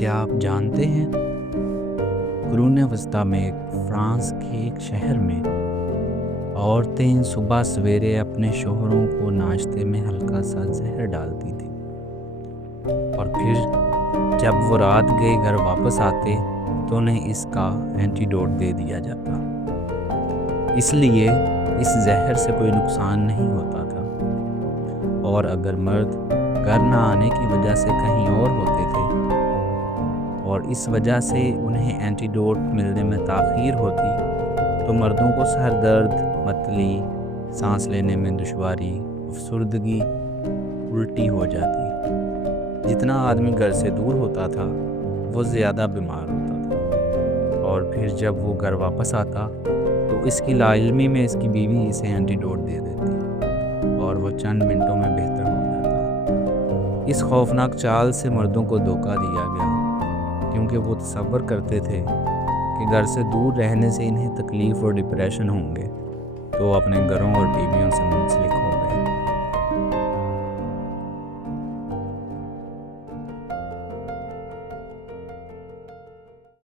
کیا آپ جانتے ہیں قرون وسطیٰ میں فرانس کے ایک شہر میں عورتیں صبح سویرے اپنے شوہروں کو ناشتے میں ہلکا سا زہر ڈالتی تھیں اور پھر جب وہ رات گئے گھر واپس آتے تو انہیں اس کا اینٹیڈوٹ دے دیا جاتا، اس لیے اس زہر سے کوئی نقصان نہیں ہوتا تھا، اور اگر مرد گھر نہ آنے کی وجہ سے کہیں اور ہوتے تھے اور اس وجہ سے انہیں اینٹیڈوٹ ملنے میں تاخیر ہوتی تو مردوں کو سر درد، متلی، سانس لینے میں دشواری، افسردگی، الٹی ہو جاتی۔ جتنا آدمی گھر سے دور ہوتا تھا وہ زیادہ بیمار ہوتا تھا، اور پھر جب وہ گھر واپس آتا تو اس کی لا علمی میں اس کی بیوی اسے اینٹیڈوٹ دے دیتی اور وہ چند منٹوں میں بہتر ہو جاتا۔ اس خوفناک چال سے مردوں کو دھوکہ دیا گیا، کیونکہ وہ تصور کرتے تھے کہ گھر سے دور رہنے سے انہیں تکلیف اور ڈپریشن ہوں گے، تو وہ اپنے گھروں اور بیویوں سے منسلک ہو